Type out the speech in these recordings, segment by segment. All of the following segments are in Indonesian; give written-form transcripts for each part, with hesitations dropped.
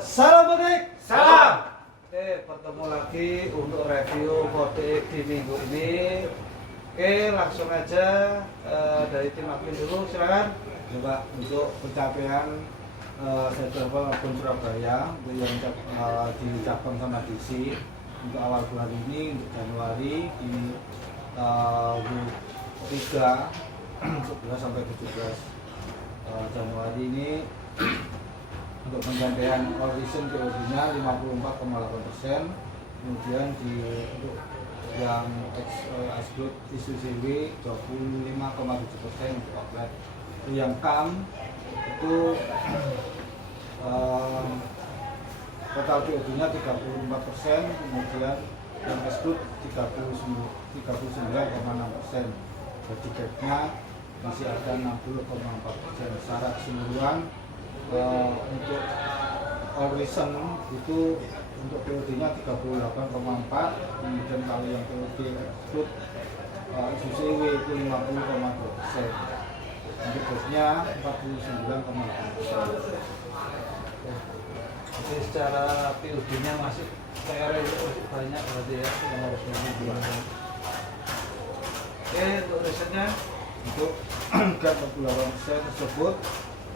Salam Botik. Salam. Bertemu lagi untuk review Botik di minggu ini. Langsung aja dari tim admin dulu, silakan. Coba untuk pencapaian saya travel maupun Surabaya yang diucapkan sama DC untuk awal bulan ini, untuk Januari di 3 11 sampai 17 Januari ini untuk pencapaian all reason POD-nya 54,8%, kemudian untuk yang exclude isu CW 25,7% untuk outlet. Yang CAM itu total POD-nya 34%, kemudian yang exclude 39,6%. Jadi gap-nya masih ada 60,4%. Secara keseluruhan untuk all reason itu untuk POD-nya 38,4, kemudian kalau yang POD exclude isu CW itu 50,2%. Untuk gapnya 49,8%. Jadi secara POD-nya masih PR banyak berarti ya yang harus dilakukan. Untuk risetnya Untuk gap 48% tersebut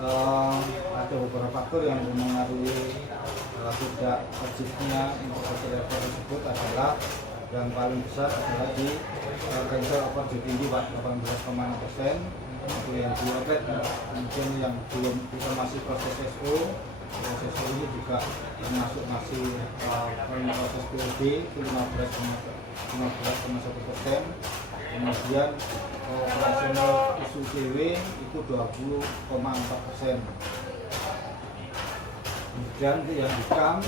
ada beberapa faktor yang mempengaruhi tidak wajibnya untuk hasil level tersebut adalah yang paling besar adalah di cancel over tinggi 18,6%, untuk yang di outlet, kemudian yang belum bisa masih proses SO ini juga termasuk masih proses POD itu 15,1%, kemudian operasional isu CW itu 20,4%. Kemudian yang di CAM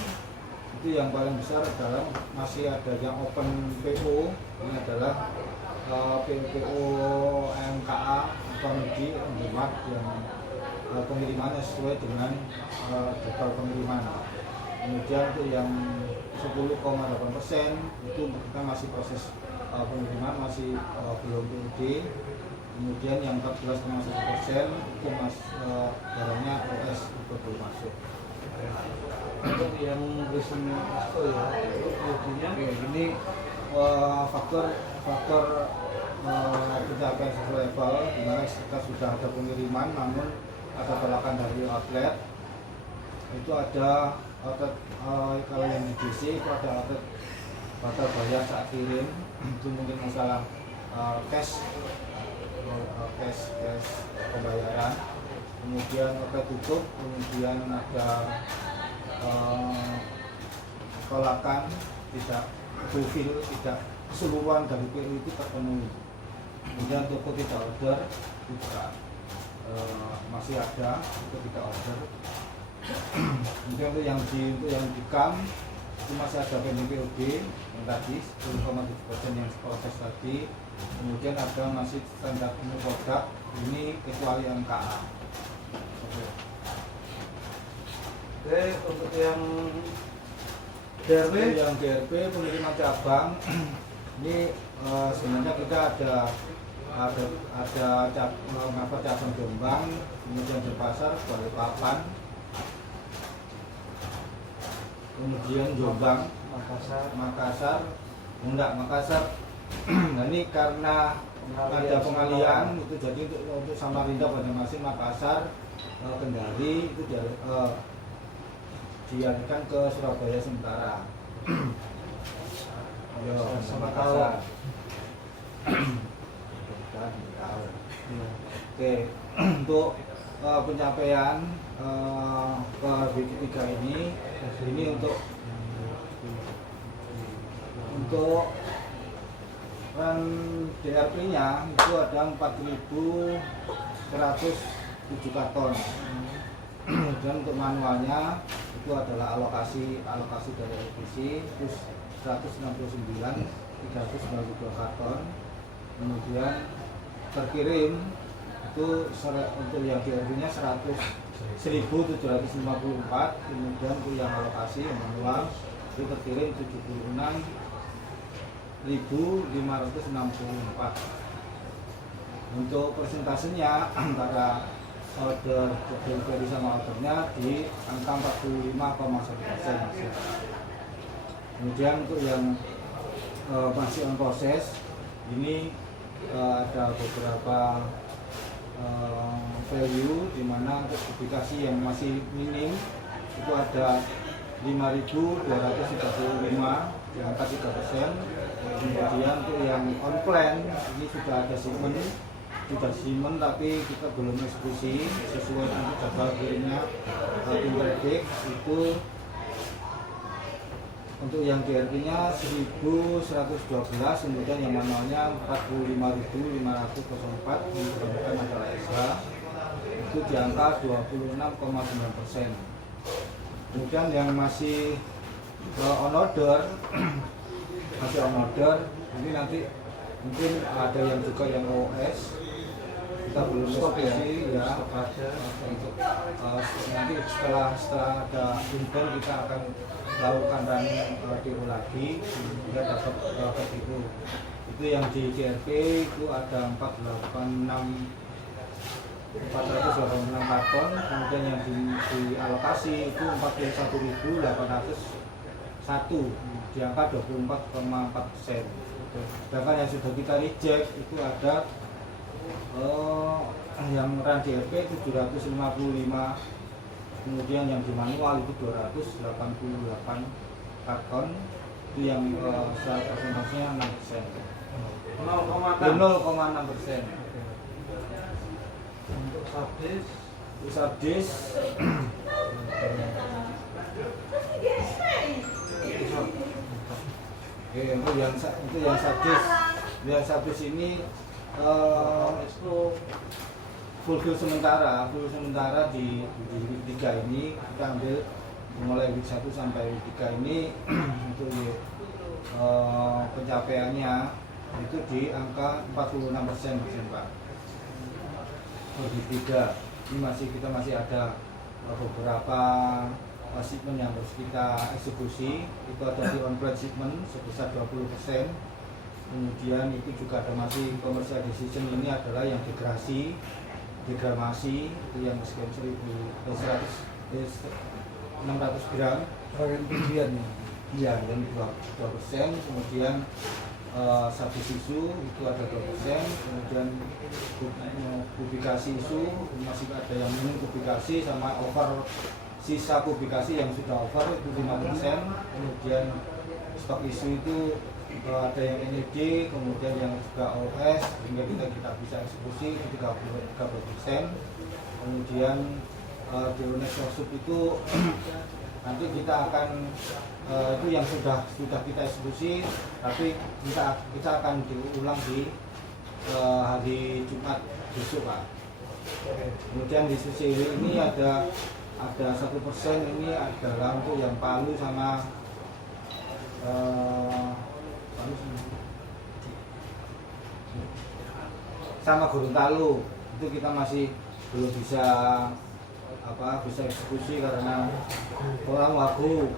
itu yang paling besar adalah masih ada yang open PO, ini adalah PO MKA komedi Indomaret yang pengirimannya sesuai dengan jadwal pengiriman. Kemudian untuk yang 10,8% itu kita masih proses pengiriman, masih belum POD. Kemudian yang 14,1% itu barangnya OS itu belum masuk. untuk yang recent expo ya, POD-nya Ini faktor pencapaian sesuai level di mana kita sudah ada pengiriman namun ada tolakan dari outlet. Itu ada outlet kalau yang di DC itu ada outlet batal bayar saat kirim, itu mungkin masalah cash pembayaran. Kemudian outlet tutup, kemudian ada tolakan tidak fulfill, tidak keseluruhan dari PO itu terpenuhi. Kemudian toko tidak order juga masih ada, itu tidak order. Kemudian untuk yang di CAM itu masih ada pending POD yang tadi 10,7% yang proses tadi. Kemudian ada masih standar umum produk ini kecuali MKA. untuk yang DRP Yang DRP pengiriman cabang ini sebenarnya kita ada cabang Jombang, kemudian Denpasar, Balikpapan, kemudian Jombang, Makassar. Nah ini karena ada pengalian itu, jadi untuk Samarinda, Banjarmasin, Makassar, Kendari itu dialihkan ke Surabaya sementara. Makassar. Oke, untuk pencapaian ke BQ3 ini untuk run DRP-nya itu ada 4.107 karton. Dan untuk manualnya itu adalah alokasi dari LPC itu 169 392 karton. Kemudian terkirim itu untuk yang DRP-nya 1.754, kemudian untuk yang alokasi yang manual itu terkirim 76.564. Untuk persentasenya antara order delivery sama ordernya di angka 45,1% masih. Kemudian untuk yang masih on proses ini ada beberapa value di mana untuk publikasi yang masih minim itu ada 5.235 di angka 3%. Kemudian untuk yang on plan ini sudah ada shipment tapi kita belum eksekusi sesuai dengan jadwal kirimnya tim predik. Itu untuk yang DRP-nya 1.112, kemudian yang manualnya 45.504, kemudian adalah SH itu di angka 26,9%. Kemudian yang masih on order ini nanti mungkin ada yang juga yang OS kita belum eksekusi ya. Untuk nanti setelah ada input kita akan lakukan running DO lagi hingga dapat itu yang di JRP itu ada 486 karton, kemudian yang dialokasi itu 41.801 di angka 24,4%. Sedangkan yang sudah kita reject itu ada yang run JRP 755, kemudian yang di manual itu 288 karton, itu yang persentasenya 6%. 0,6%. Untuk subdisk untuk yang subdisk ini itu full sementara di week 3 ini kita ambil mulai week 1 sampai week 3 ini untuk pencapaiannya itu di angka 46% Pak. Week 3 ini kita masih ada beberapa shipment yang harus kita eksekusi. Itu ada di on-plan shipment sebesar 20%. Kemudian itu juga ada masih commercial decision, ini adalah yang degramasi itu yang sekian 600 gram bagian ya, dan 2%. Kemudian satu susu itu ada 2%. Kemudian publikasi isu masih ada yang minum publikasi sama over, sisa publikasi yang sudah over itu 5%. Kemudian stok isu itu ada yang NED, kemudian yang juga OS hingga kita bisa eksekusi itu 30%. Kemudian di Unes Workshop itu nanti kita akan itu yang sudah kita eksekusi, tapi kita akan diulang di hari Jumat besok Pak. Kemudian di CCW ini ada 1%, ini adalah untuk yang Palu sama Gorontalo. Itu kita masih belum bisa eksekusi karena orang lagu,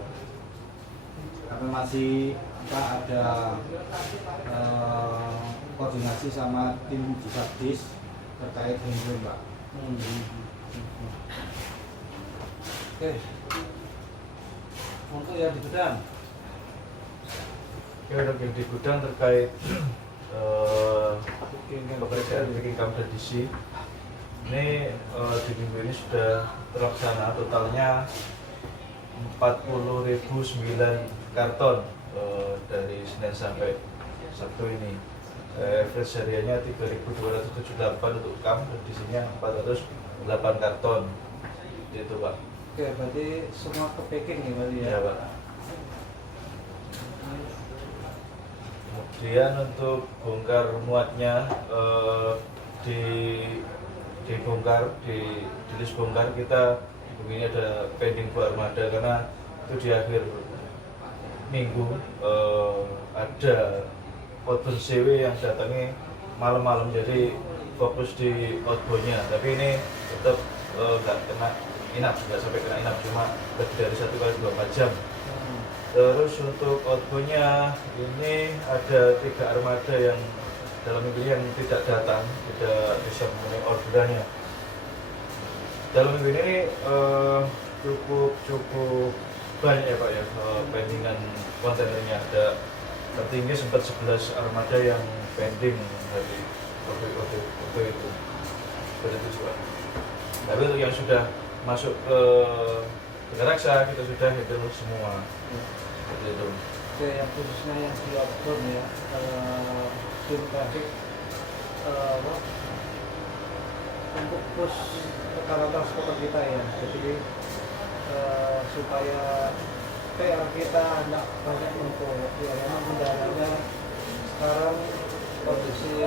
karena masih ada koordinasi sama tim di Sabdis terkait dengan Pak. Oke. Untuk yang di gudang. Untuk yang di gudang terkait pekerjaan packing camp dan DC ini di minggu ini sudah terlaksana, totalnya 40.009 karton dari Senin sampai Sabtu ini. Average hariannya 3.278 untuk camp dan DC-nya 408 karton. Itu Pak. Oke, berarti semua ke packing ya berarti ya? Iya Pak. Kemudian untuk bongkar muatnya dibongkar di list bongkar kita begini, ada pending Bu Armada karena itu di akhir minggu ada outbound CW yang datangi malam-malam, jadi fokus di outbound-nya, tapi ini tetap nggak kena inap, nggak sampai kena inap, cuma lebih dari 1 kali 24 jam. Terus untuk outbound-nya ini ada 3 armada yang dalam minggu ini yang tidak datang, tidak bisa memenuhi orderannya. dalam minggu ini cukup banyak ya Pak ya, pendingan kontainernya. Ada tertinggi sempat 11 armada yang pending dari waktu itu. Seperti itu Pak. Tapi untuk yang sudah masuk ke Raksa kita sudah handle semua. Seperti itu. Oke, yang khususnya yang di outbound ya, tim traffic untuk push tekanan transporter kita ya, jadi supaya PR kita tidak banyak numpuk ya, memang kendalanya sekarang kondisi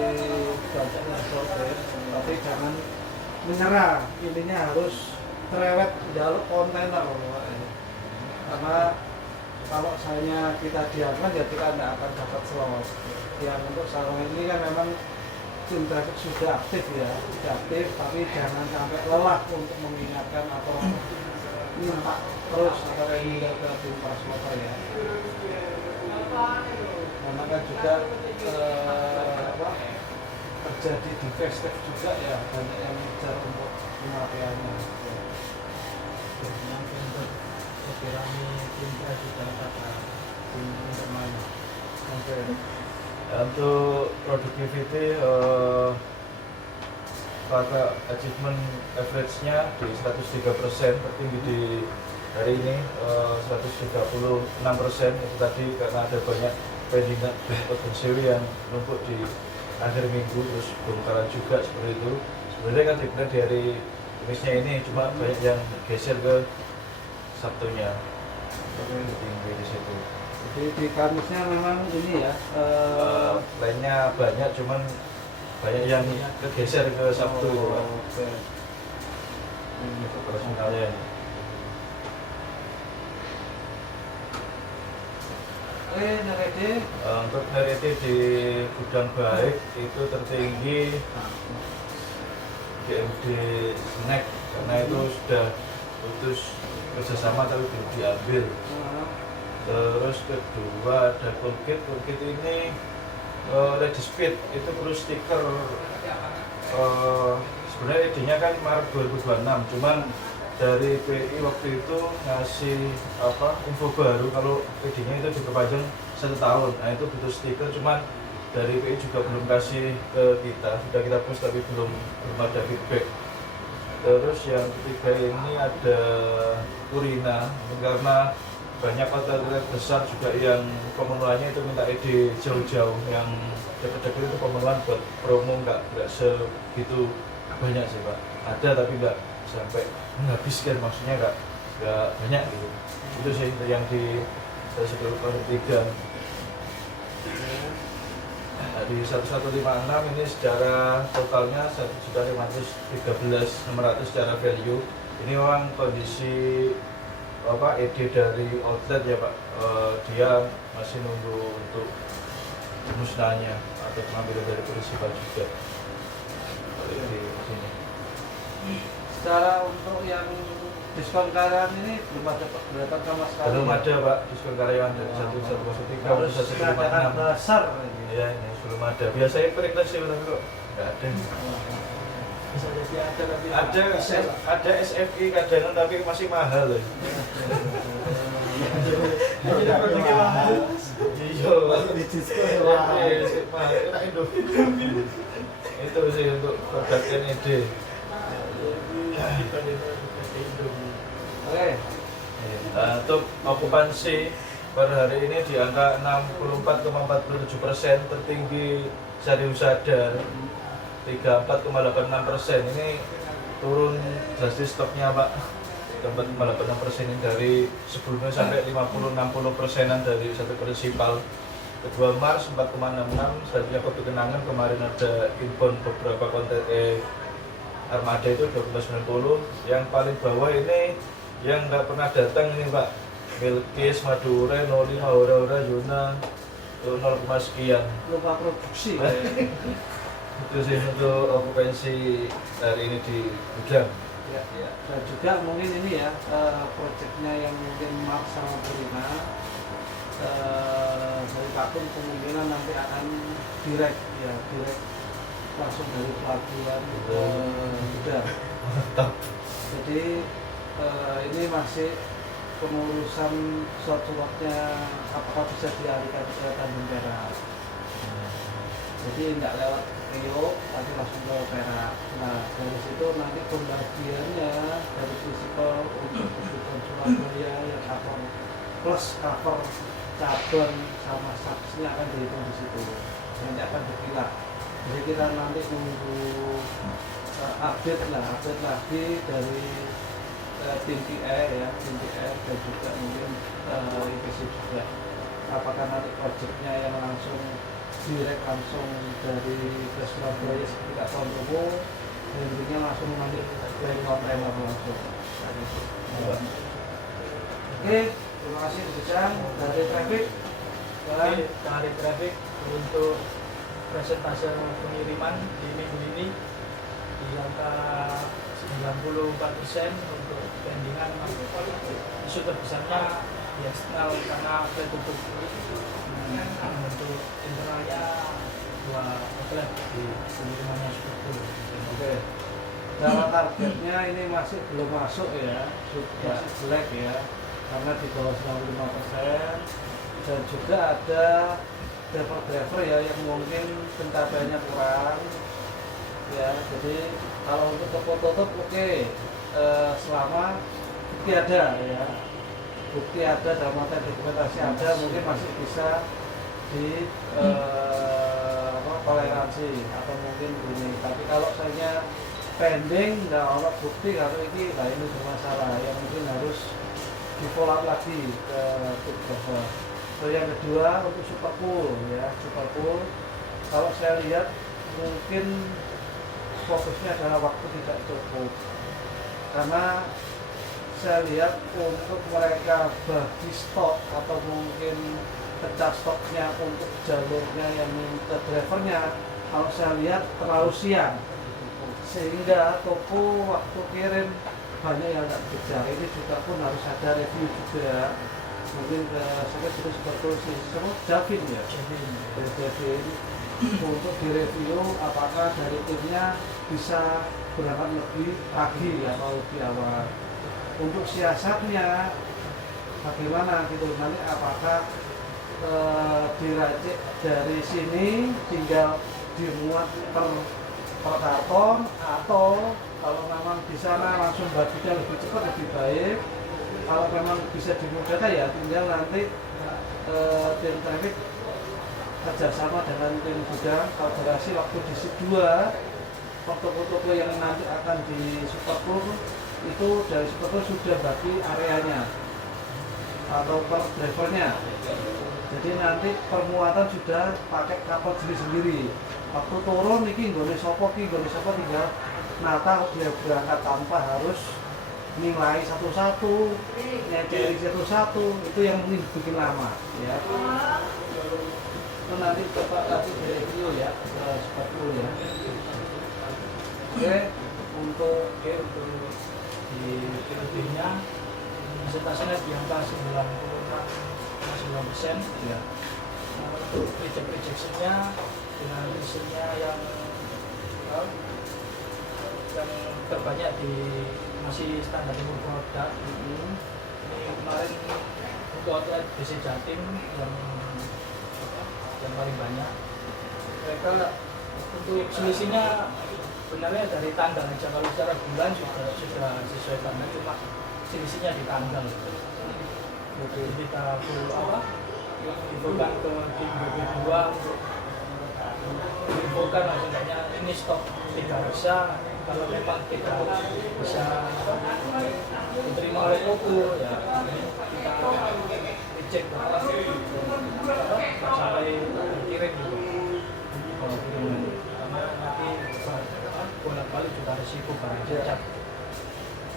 banyaknya shortage, tapi jangan menyerah, intinya harus cerewet jalur kontainer karena kalau misalnya kita diamkan ya kita tidak akan dapat slot. Yang untuk sarung ini kan memang tim traffic sudah aktif ya, sudah aktif, tapi jangan sampai lelah untuk mengingatkan atau minta terus atau reminder ke tim transporter ya. Karena kan juga terjadi di festive juga ya, banyak yang ngejar untuk pemakaiannya. Kirani tim traffic dan kata tim bermain. Oke. Untuk productivity pada achievement average-nya di 103%, tertinggi di hari ini 136%. Itu tadi karena ada banyak pendingan potensial yang numpuk di akhir minggu, terus bongkaran juga seperti itu. Sebenarnya kan sebenarnya di hari Kamisnya ini cuma banyak yang geser ke Sabtunya, tinggi di situ. Jadi di Kamisnya memang ini ya, lainnya banyak, cuman banyak yang kegeser ke Sabtu. Oke. Ini operasionalnya. Nerede Untuk nerede di gudang baik itu tertinggi GMD Snack, karena itu sudah putus kerjasama tapi belum diambil. Terus kedua ada Colgate ini Ready Speed itu perlu stiker. Sebenarnya idenya kan Maret 2026, cuman dari PI waktu itu ngasih info baru kalau idenya itu diperpanjang 1 tahun. Nah itu butuh stiker, cuman dari PI juga belum kasih ke kita, sudah kita post tapi belum ada feedback. Terus yang ketiga ini ada Purina, karena banyak hotel besar juga yang pemenuhannya itu minta ide jauh-jauh, yang deket-deket itu pemenuhan buat promo nggak segitu banyak sih Pak. Ada tapi nggak sampai menghabiskan, maksudnya nggak banyak gitu. Itu sih yang di sebelum tiga. Nah, di 1156 ini secara totalnya 1.513.600 secara value. Ini memang kondisi ide dari outlet ya Pak, dia masih nunggu untuk musnahnya atau pengambilan dari prinsipal juga. Di sini. secara untuk yang diskon karyawan ini belum ada keberatan sama sekali. Belum ada Pak diskon karyawan dari 1103 harus ke 156. keadaan dasar. Iya, ini belum ada. Biasanya peritas sih tapi kok nggak ada. Bisa jadi ada tapi Ada SFI kadang tapi masih mahal loh. Jadi produknya mahal. Iya, Di diskon mahal. Itu sih untuk produk NED. Oke. Nah, untuk okupansi per hari ini di angka 64,47%, tertinggi Sari Husada 34,86%. Ini turun drastis stoknya Pak, 34,86% ini dari sebelumnya sampai 50-60%an dari satu prinsipal. Kedua Mars 4,66, selanjutnya Kopi Kenangan kemarin ada inbound beberapa konten Armada itu 12,90. Yang paling bawah ini yang nggak pernah datang ini Pak, Milkis, Madura, 05, Aura, Yuna, 0, sekian. Lupa produksi. Itu sih untuk okupansi hari ini di gudang. Ya. Dan juga mungkin ini ya, proyeknya yang mungkin Mars sama Purina dari Patung kemungkinan nanti akan direct langsung dari pelabuhan ke gudang. Mantap. Jadi ini masih pengurusan surat-suratnya apakah bisa dialihkan ke Tanjung Perak. Jadi tidak lewat Rio, tapi langsung ke Perak. Nah dari situ nanti pembagiannya dari fisikal untuk kebutuhan Surabaya yang cover plus cover cabang sama saksinya akan dihitung di situ. Nanti akan dipilah. Jadi kita nanti nunggu update lagi dari tim PR ya, tim PR dan juga mungkin IPC juga. Apakah nanti proyeknya yang langsung direct langsung dari ke Surabaya seperti Kak Tontowo, intinya langsung nanti remor langsung. Oke, terima kasih Bujang dari traffic. Dari traffic untuk presentase pengiriman di minggu ini di angka 94% untuk pendingan. Isu terbesarnya di eksternal karena tertutup. Untuk internalnya 2 outlet di pengirimannya struktur. Oke. Dalam targetnya ini masih belum masuk ya, masih jelek ya, karena di bawah 95%, dan juga ada driver ya yang mungkin pencapaiannya kurang ya. Jadi kalau untuk tutup oke, selama bukti ada ya, bukti ada dalam arti dokumentasi ada, mungkin masih bisa di toleransi atau mungkin ini. Tapi kalau misalnya pending nggak ada bukti kalau ini, nah ini bermasalah yang mungkin harus di follow up lagi ke tim driver. So, yang kedua untuk Superpool ya, Superpool kalau saya lihat mungkin fokusnya adalah waktu tidak cukup, karena saya lihat untuk mereka bagi stok atau mungkin pecah stoknya untuk jalurnya yang ke drivernya, kalau saya lihat terlalu siang sehingga toko waktu kirim banyak yang nggak kejar. Ini juga pun harus ada review juga, mungkin saya sudah seperti semua Davin ya, dari Davin untuk direview apakah dari timnya bisa berangkat lebih pagi atau lebih awal. Untuk siasatnya bagaimana gitu, nanti apakah diracik dari sini tinggal dimuat per karton, atau kalau memang di sana langsung baginya lebih cepat lebih baik. Kalau memang bisa dimudahkan ya tinggal nanti tim traffic kerjasama dengan tim gudang kolaborasi waktu di shift 2 toko-toko yang nanti akan di Superpool itu dari Superpool sudah bagi areanya atau per drivernya. Jadi nanti permuatan sudah pakai kapal sendiri. Waktu turun ini nggone sopo tinggal nata dia berangkat tanpa harus nilai satu-satu, nyeceri satu-satu, itu yang mungkin bikin lama ya. Itu nanti coba lagi dari video ya, seperti itu ya. Oke, untuk di PLB-nya presentasinya di angka 96,9% ya. Untuk rejection-nya dengan rejection-nya yang terbanyak di masih standar timur produk. Ini kemarin untuk outlet BC Jatim yang paling banyak. Mereka untuk selisihnya sebenarnya dari tanggal aja, kalau secara bulan sudah sesuai banget, cuma selisihnya di tanggal. Jadi kita perlu infokan ke tim BB2 untuk infokan maksudnya ini stok tidak bisa, kalau memang kita bisa diterima oleh toko ya kita dicek sampai kirim gitu. Kalau kirim karena nanti bolak-balik juga risiko barang cacat.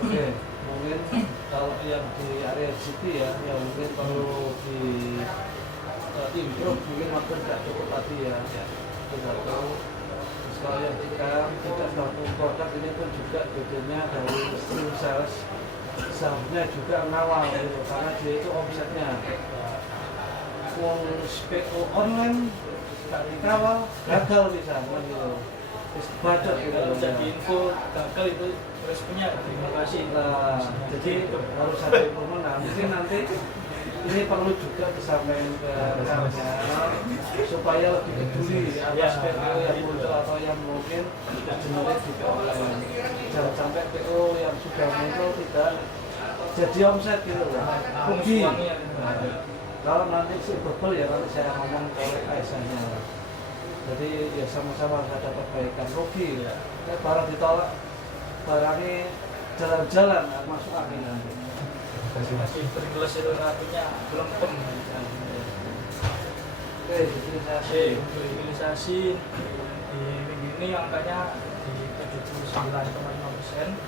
Oke, mungkin kalau yang di area city ya, yang mungkin perlu di improve, mungkin waktu tidak cukup tadi ya. Satu, kalau yang tidak satu produk ini pun juga bedanya dari stream sales, seharusnya juga ngawal gitu, karena dia itu omsetnya. Uang SPO online nggak dikawal, gagal di sana gitu. baca gitu kalau ya. jadi info gagal itu responnya terima kasih. Nah, jadi harus ada improvement. Nah, mungkin nanti ini perlu juga disampaikan ke rekannya supaya lebih peduli atas PO yang muncul atau yang mungkin generik di PLN. Jangan sampai PO yang sudah muncul tidak jadi omset gitu loh, rugi. Nah, kalau nanti sih bebel ya nanti saya ngomong ke ASN-nya. Jadi ya sama-sama harus ada perbaikan, rugi ya. Barang ditolak, barangnya jalan-jalan masuk angin nanti. Masih berkelas itu artinya belum pem. Oke, utilisasi. Untuk utilisasi di minggu ini angkanya di 79,5%,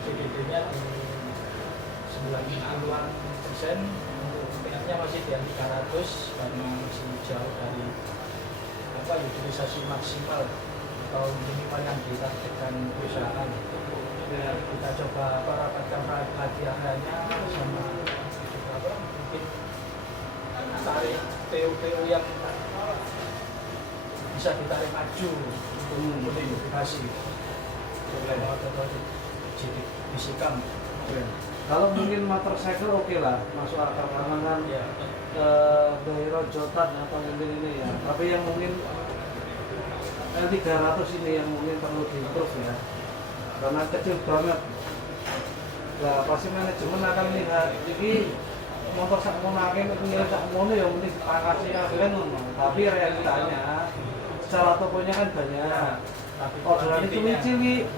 CDD-nya di 90%, untuk PM-nya masih di 300 karena masih jauh dari utilisasi maksimal atau minimal yang ditargetkan perusahaan. Ya, kita coba rapatkan hadiah-hadiahnya sama mungkin tarik PO-PO yang bisa ditarik maju untuk modifikasi atau bisikan. Kalau mungkin motorcycle oke lah, masuk akal karena kan Ya, dari rojotan atau ini ya. Tapi yang mungkin yang 300 ini yang mungkin perlu diimprove ya, karena kecil banget. Nah, pasti manajemen akan lihat ini motor sak monake nilai sak mono ya mending dipangkasi kabeh ngono. Tapi realitanya secara tokonya kan banyak. Orderan itu cilik,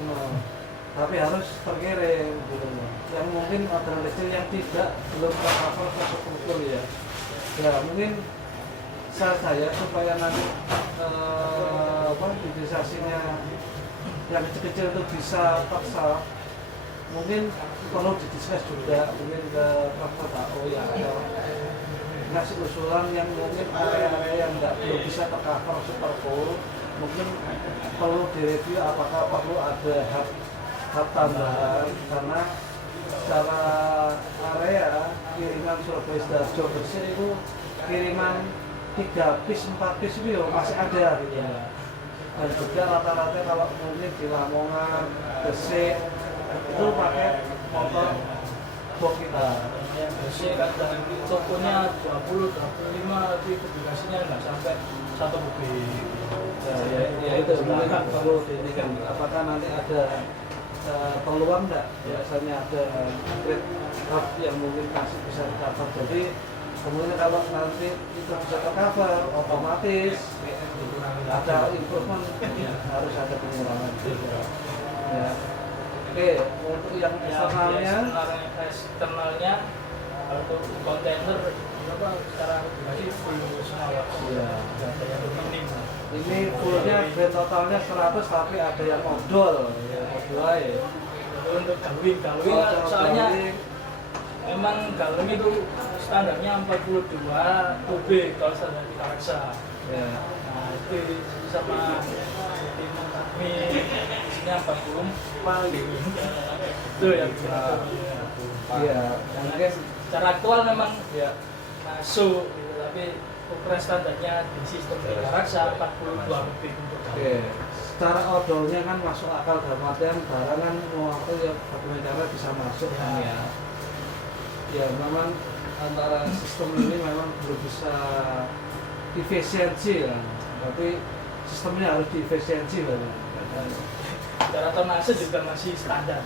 tapi harus terkirim gitu. Yang mungkin orderan kecil yang tidak belum tercover terstruktur ya. Ya mungkin saya supaya nanti utilisasinya yang kecil-kecil itu bisa paksa, mungkin perlu didiskus juga mungkin ke KPO yang ada ngasih usulan yang mungkin area-area yang belum bisa tercover super full, mungkin perlu direview apakah perlu ada hub tambahan, karena secara area kiriman Surabaya Sidoarjo bersih itu kiriman 3 bis 4 bis itu masih ada gitu ya. Dan juga rata-rata kalau mungkin di Lamongan, Gresik itu pakai motor box kita. yang bersih kan dan tokonya 20, 25 tapi publikasinya nggak sampai 1 mobil. Ya itu mungkin perlu ini kan apakah nanti ada peluang enggak biasanya ada grade hub yang mungkin masih bisa cover. Jadi kemudian kalau nanti itu bisa tercover otomatis ada improvement, harus ada pengurangan juga. Ya. Oke, untuk yang eksternalnya Eksternalnya untuk kontainer apa secara pribadi full semua ya. Iya. Nggak ada yang minim. ini fullnya grand totalnya 100 tapi ada yang odol ya, odol ya. Untuk galwing soalnya memang galwing itu standarnya 42 UB kalau standar kita raksa. Ya. Nah itu sama tim kami isinya 44 gitu. Itu yang kita Iya, mungkin secara aktual memang ya. masuk gitu, tapi ukuran standarnya di sistem kita raksa 42 UB untuk Oke, galwing. secara odolnya kan masuk akal dalam artian barang kan waktu ya bagaimana cara bisa masuk kan ya. Ya memang antara sistem ini memang belum bisa efisiensi ya, tapi sistemnya harus diefisiensi berarti. Secara tonase juga masih standar.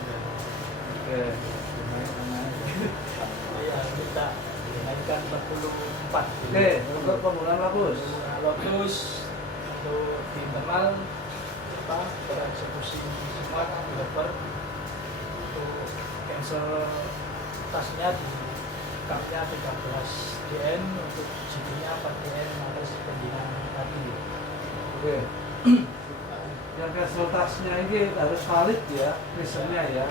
Oke, Iya, kita dinaikkan 44. oke untuk penggunaan lapus. Lotus untuk di internal apa bereksekusi semua developer untuk cancel tasnya di cupnya 13 DN untuk GD-nya 4 DN atas pembinaan tadi. Oke. Yang konsultasnya ini harus valid ya, reasonnya ya.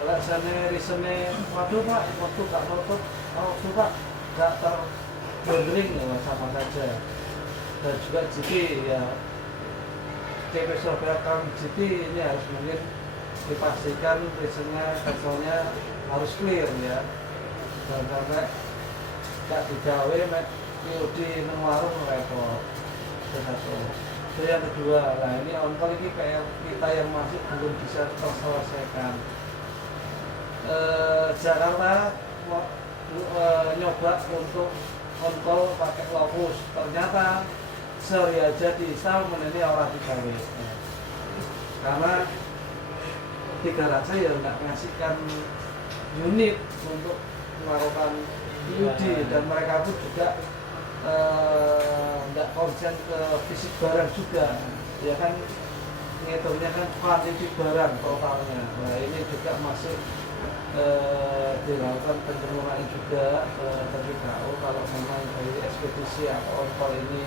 Kalau misalnya reasonnya, waduh pak, waktu gak nutup, waktu pak gak terbondering ya sama saja. Dan juga GT ya, CP Surabaya Account GT ini harus mungkin dipastikan reasonnya, konsolnya harus clear ya. Dan sampai gak digawe, POD nang warung repot. Itu satu. Itu yang kedua. Nah ini on-call ini PR kita yang masih belum bisa terselesaikan. Jakarta nyoba untuk on-call pakai Lokus, ternyata sehari aja diinstal menini orang digawe. Karena di garasi ya nggak ngasihkan unit untuk melakukan PUD dan mereka pun juga nggak konsen ke fisik barang juga, ya kan ngitungnya kan kuantiti barang totalnya. Nah ini juga masih dilakukan pencernaan juga ke TPKU kalau memang dari ekspedisi atau on-call ini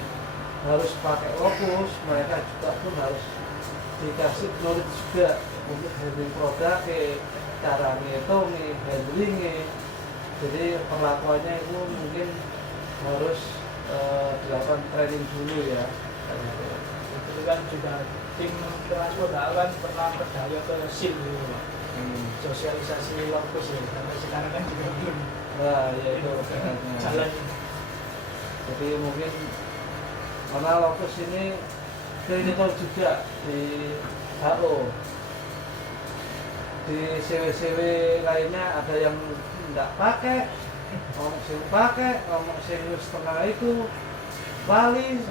harus pakai Lokus, mereka juga pun harus dikasih knowledge juga untuk handling produk, cara ngitungnya, handlingnya. Jadi perlakuannya itu mungkin harus dilakukan training dulu ya. Itu kan juga tim transport kan pernah berdaya ke SIL gitu, Pak. Sosialisasi Lokus ya, sampai sekarang kan juga belum. Nah, ya itu Jalan. Jadi mungkin karena Lokus ini klinikal juga di HO, di CW-CW lainnya ada yang tidak pakai, ngomong sing pakai, ngomong sing setengah itu Bali.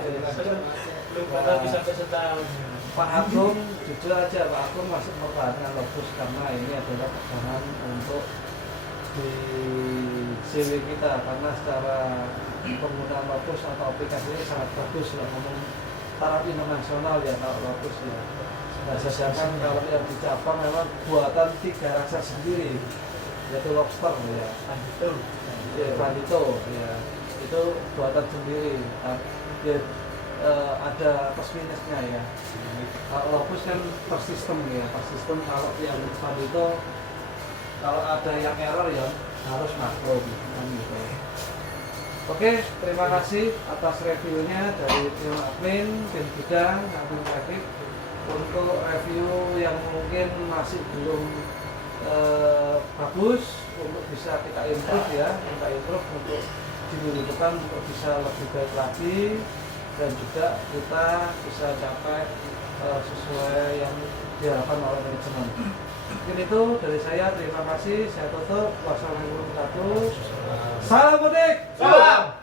Belum bakal bisa sampai setahun. Pak Agung, jujur aja Pak Agung masih mempertahankan Lokus karena ini adalah pegangan untuk di CW kita, karena secara penggunaan Lokus atau aplikasi ini sangat bagus lah, ngomong taraf internasional ya kalau Lokus ya. Nah, sedangkan kalau yang di cabang memang buatan 3 rasa sendiri, yaitu Lobster ya, Bandito ya, itu buatan sendiri. Ya, ada plus minusnya ya. Kalau Lokus kan per sistem ya, per sistem. Kalau yang Bandito kalau ada yang error ya harus makro gitu kan gitu. Oke, terima kasih atas reviewnya dari tim admin, tim bidang, admin traffic untuk review yang mungkin masih belum bagus, untuk bisa kita improve ya, kita improve untuk di minggu depan untuk bisa lebih baik lagi dan juga kita bisa capai sesuai yang diharapkan oleh manajemen. Mungkin itu dari saya, terima kasih, saya tutup. Wassalamualaikum warahmatullahi wabarakatuh. Salam mudik. Salam.